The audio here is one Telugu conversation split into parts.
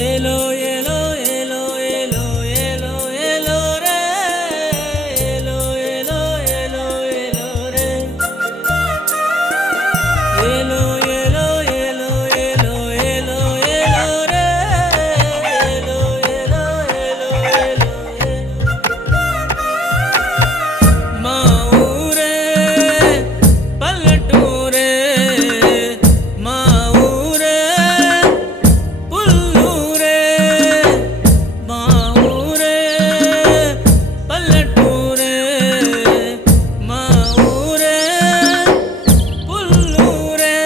ఏలో ఏలో ఏలో ఏలో ఏలో ఏలో రే ఏలో ఏలో ఏలో ఏలో రే ఏలో ఏలో ఏలో ఏలో ఏలో ఏలో రే ఏలో ఏలో ఏలో ఏలో మా ఊరే పల్లెటూరే మా ఊరే పుల్లూరే మా ఊరే పల్లెటూరే మా ఊరే పుల్లూరే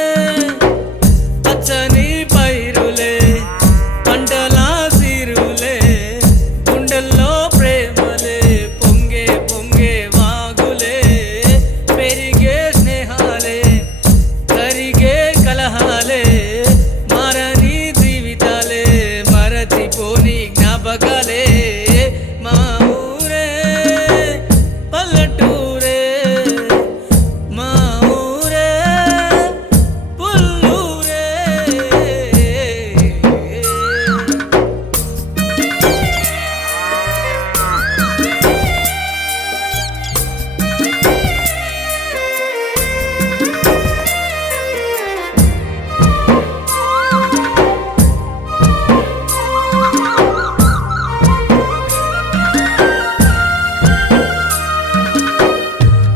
పచ్చని పైరులే పంటల సిరులే గుండెల్లో ప్రేమలే పొంగే పొంగే వాగులే పెరిగే స్నేహాలే కరిగే కలహాలే మారని జీవితాలే మరచిపోని జ్ఞాపకాలే మా ఊరే పల్లెటూరే మా ఊరే పుల్లూరే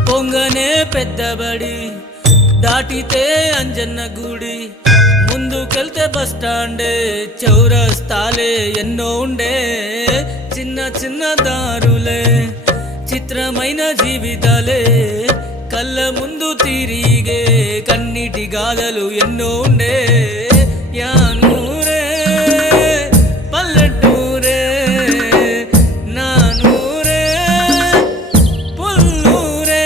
పొంగనే పెద్దబడి దాటితే అంజన్న గుడి ముందుకెళ్తే బస్టాండే చౌరస్తాలే ఎన్నో ఉండే చిన్న చిన్న దారులే చిత్రమైన జీవితాలే కళ్ళ ముందు తిరిగే కన్నీటి గాథలు ఎన్నో ఉండే యానూరే పల్లెటూరే నా నూరే పుల్లూరే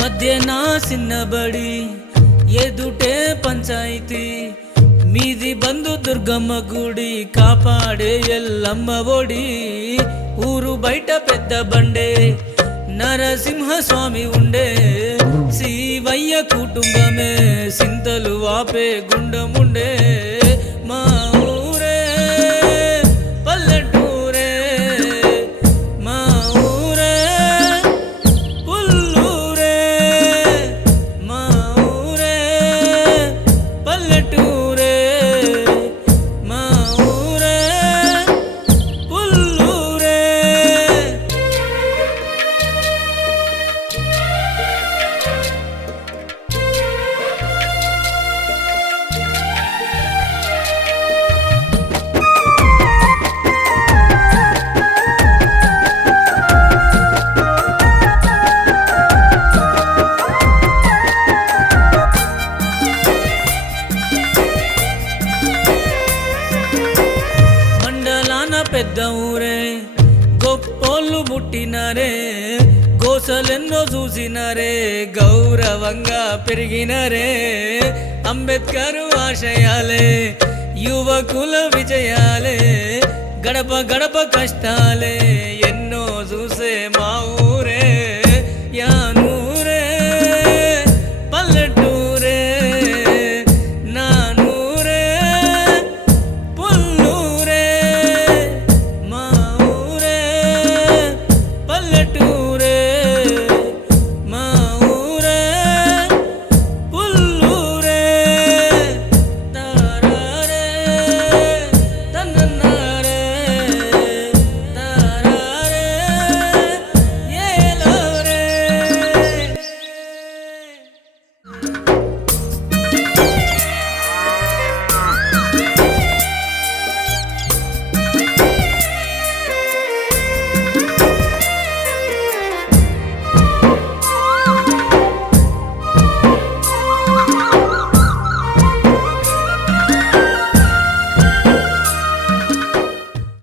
మధ్య నా చిన్నబడి ఎదుటే పంచాయితీ మీది బంధు దుర్గమ్మ గుడి కాపాడే ఎల్లమ్మ ఒడి ఊరు బయట పెద్ద బండే నరసింహస్వామి ఉండే శివయ్య కుటుంబమే సింతలు వాపే గుండముండే మా ఊరే పల్లెటూరే మా ఊరే పుల్లూరే మా ఊరే పల్లెటూరే మా ఊరే పుల్లూరే మండలాన పెద్ద ఊరే గొప్పోళ్ళు పుట్టినరే గోసలెన్నో చూసినరే గౌరవంగా పెరిగినరే అంబేద్కర్ ఆశయాలే యువకుల విజయాలే గడప గడప కష్టాలే